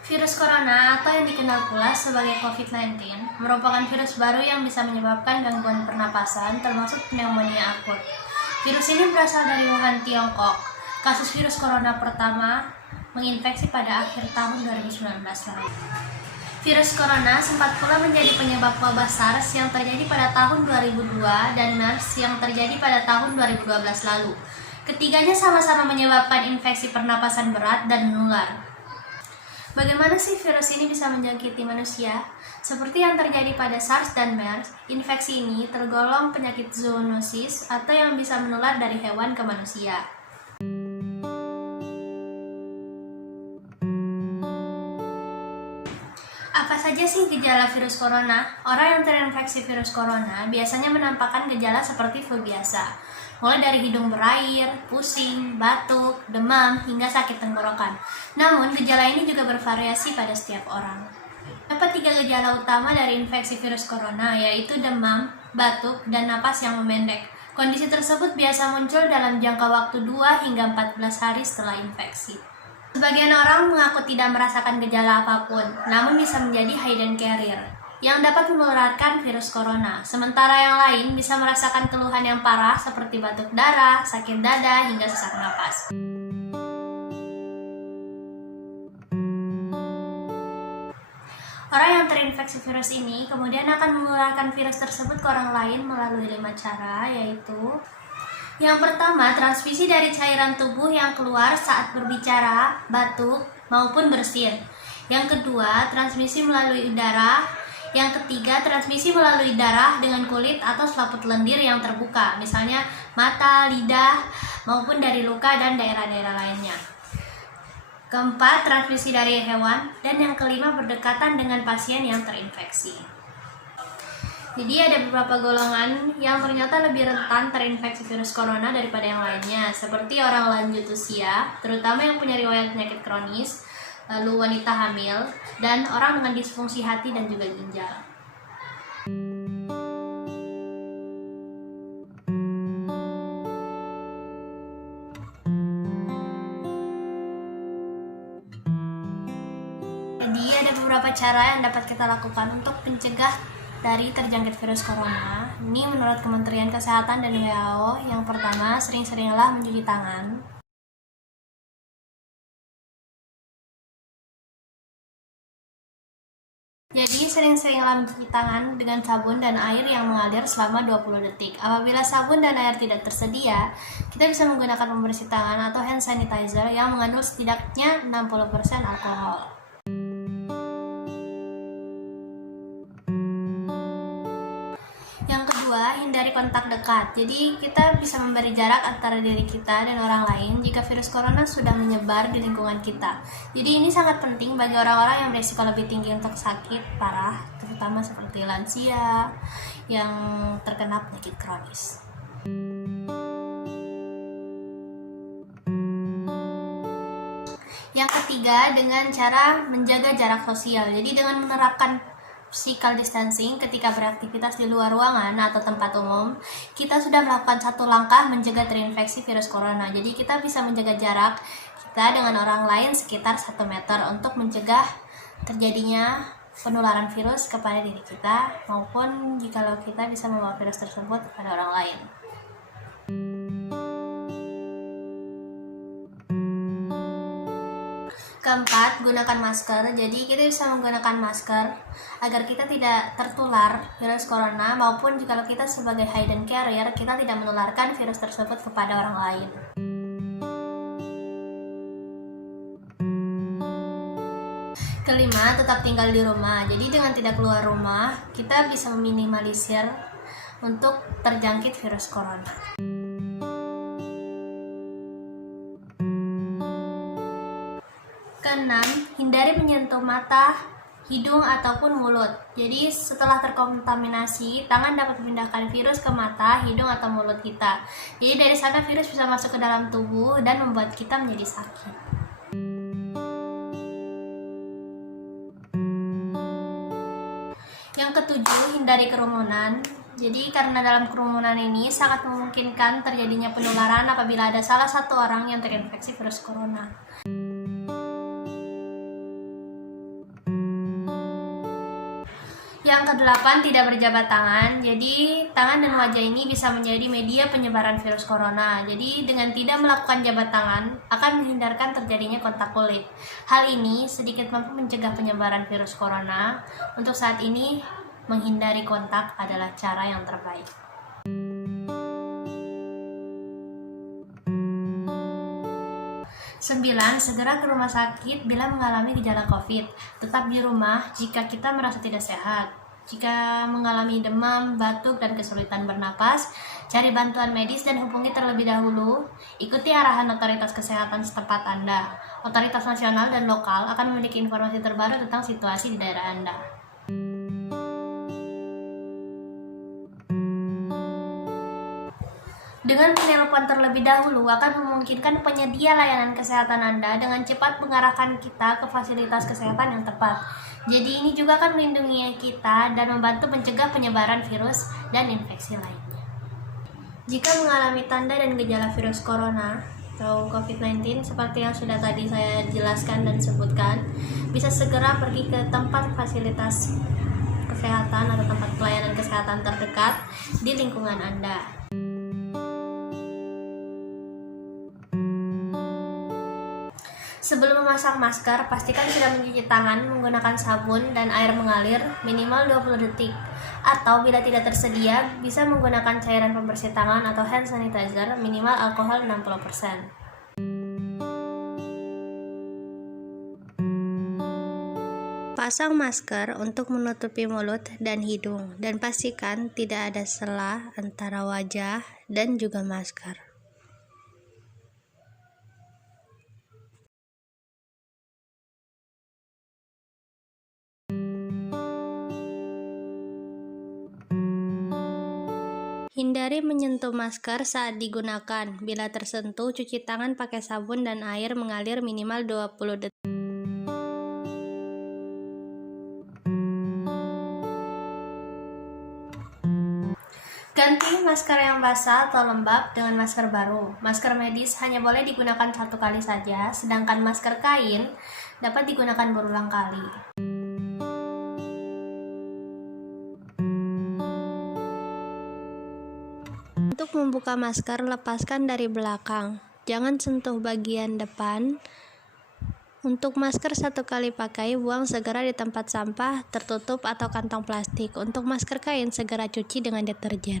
Virus corona atau yang dikenal pula sebagai COVID-19 merupakan virus baru yang bisa menyebabkan gangguan pernapasan termasuk pneumonia akut. Virus ini berasal dari Wuhan, Tiongkok. Kasus virus corona pertama menginfeksi pada akhir tahun 2019 lalu. Virus corona sempat pula menjadi penyebab wabah SARS yang terjadi pada tahun 2002 dan MERS yang terjadi pada tahun 2012 lalu. Ketiganya sama-sama menyebabkan infeksi pernapasan berat dan menular. Bagaimana sih virus ini bisa menjangkiti manusia? Seperti yang terjadi pada SARS dan MERS, infeksi ini tergolong penyakit zoonosis atau yang bisa menular dari hewan ke manusia. Apa saja sih gejala virus corona? Orang yang terinfeksi virus corona biasanya menampakkan gejala seperti flu biasa, mulai dari hidung berair, pusing, batuk, demam, hingga sakit tenggorokan. Namun, gejala ini juga bervariasi pada setiap orang. Terdapat 3 gejala utama dari infeksi virus corona, yaitu demam, batuk, dan napas yang memendek. Kondisi tersebut biasa muncul dalam jangka waktu 2 hingga 14 hari setelah infeksi. Sebagian orang mengaku tidak merasakan gejala apapun, namun bisa menjadi hidden carrier yang dapat menularkan virus corona. Sementara yang lain bisa merasakan keluhan yang parah seperti batuk darah, sakit dada, hingga sesak napas. Orang yang terinfeksi virus ini kemudian akan menularkan virus tersebut ke orang lain melalui 5 cara, yaitu yang pertama, transmisi dari cairan tubuh yang keluar saat berbicara, batuk, maupun bersin. Yang kedua, transmisi melalui udara. Yang ketiga, transmisi melalui darah dengan kulit atau selaput lendir yang terbuka, misalnya mata, lidah, maupun dari luka dan daerah-daerah lainnya. Keempat, transmisi dari hewan. Dan yang kelima, berdekatan dengan pasien yang terinfeksi. Jadi ada beberapa golongan yang ternyata lebih rentan terinfeksi virus corona daripada yang lainnya, seperti orang lanjut usia, terutama yang punya riwayat penyakit kronis, lalu wanita hamil, dan orang dengan disfungsi hati dan juga ginjal. Jadi ada beberapa cara yang dapat kita lakukan untuk mencegah dari terjangkit virus corona. Ini menurut Kementerian Kesehatan dan WHO. Yang pertama, sering-seringlah mencuci tangan. Jadi sering-seringlah mencuci tangan dengan sabun dan air yang mengalir selama 20 detik. Apabila sabun dan air tidak tersedia, kita bisa menggunakan pembersih tangan atau hand sanitizer yang mengandung setidaknya 60% alkohol. Yang kedua, hindari kontak dekat. Jadi kita bisa memberi jarak antara diri kita dan orang lain jika virus corona sudah menyebar di lingkungan kita. Jadi ini sangat penting bagi orang-orang yang berisiko lebih tinggi untuk sakit parah, terutama seperti lansia yang terkena penyakit kronis. Yang ketiga, dengan cara menjaga jarak sosial. Jadi dengan menerapkan physical distancing ketika beraktivitas di luar ruangan atau tempat umum, kita sudah melakukan satu langkah mencegah terinfeksi virus corona. Jadi kita bisa menjaga jarak kita dengan orang lain sekitar 1 meter untuk mencegah terjadinya penularan virus kepada diri kita, maupun jikalau kita bisa membawa virus tersebut kepada orang lain. Keempat, gunakan masker. Jadi kita bisa menggunakan masker agar kita tidak tertular virus corona, maupun jika kita sebagai hidden carrier, kita tidak menularkan virus tersebut kepada orang lain. Kelima, tetap tinggal di rumah. Jadi dengan tidak keluar rumah, kita bisa meminimalisir untuk terjangkit virus corona. Keenam, hindari menyentuh mata, hidung, ataupun mulut. Jadi setelah terkontaminasi, tangan dapat memindahkan virus ke mata, hidung, atau mulut kita. Jadi dari sana virus bisa masuk ke dalam tubuh dan membuat kita menjadi sakit. Yang ketujuh, hindari kerumunan. Jadi karena dalam kerumunan ini sangat memungkinkan terjadinya penularan apabila ada salah satu orang yang terinfeksi virus corona. Yang kedelapan, tidak berjabat tangan. Jadi, tangan dan wajah ini bisa menjadi media penyebaran virus corona. Jadi, dengan tidak melakukan jabat tangan, akan menghindarkan terjadinya kontak kulit. Hal ini sedikit mampu mencegah penyebaran virus corona. Untuk saat ini, menghindari kontak adalah cara yang terbaik. 9. Segera ke rumah sakit bila mengalami gejala COVID. Tetap di rumah jika kita merasa tidak sehat. Jika mengalami demam, batuk, dan kesulitan bernapas, cari bantuan medis dan hubungi terlebih dahulu. Ikuti arahan otoritas kesehatan setempat Anda. Otoritas nasional dan lokal akan memiliki informasi terbaru tentang situasi di daerah Anda. Dengan menelpon terlebih dahulu akan memungkinkan penyedia layanan kesehatan Anda dengan cepat mengarahkan kita ke fasilitas kesehatan yang tepat. Jadi ini juga akan melindungi kita dan membantu mencegah penyebaran virus dan infeksi lainnya. Jika mengalami tanda dan gejala virus corona atau COVID-19 seperti yang sudah tadi saya jelaskan dan sebutkan, bisa segera pergi ke tempat fasilitas kesehatan atau tempat pelayanan kesehatan terdekat di lingkungan Anda. Sebelum memasang masker, pastikan sudah mencuci tangan menggunakan sabun dan air mengalir minimal 20 detik. Atau bila tidak tersedia, bisa menggunakan cairan pembersih tangan atau hand sanitizer minimal alkohol 60%. Pasang masker untuk menutupi mulut dan hidung dan pastikan tidak ada sela antara wajah dan juga masker. Hindari menyentuh masker saat digunakan. Bila tersentuh, cuci tangan pakai sabun dan air mengalir minimal 20 detik. Ganti masker yang basah atau lembab dengan masker baru. Masker medis hanya boleh digunakan 1 kali saja, sedangkan masker kain dapat digunakan berulang kali. Untuk membuka masker, lepaskan dari belakang. Jangan sentuh bagian depan. Untuk masker 1 kali pakai, buang segera di tempat sampah, tertutup atau kantong plastik. Untuk masker kain, segera cuci dengan deterjen.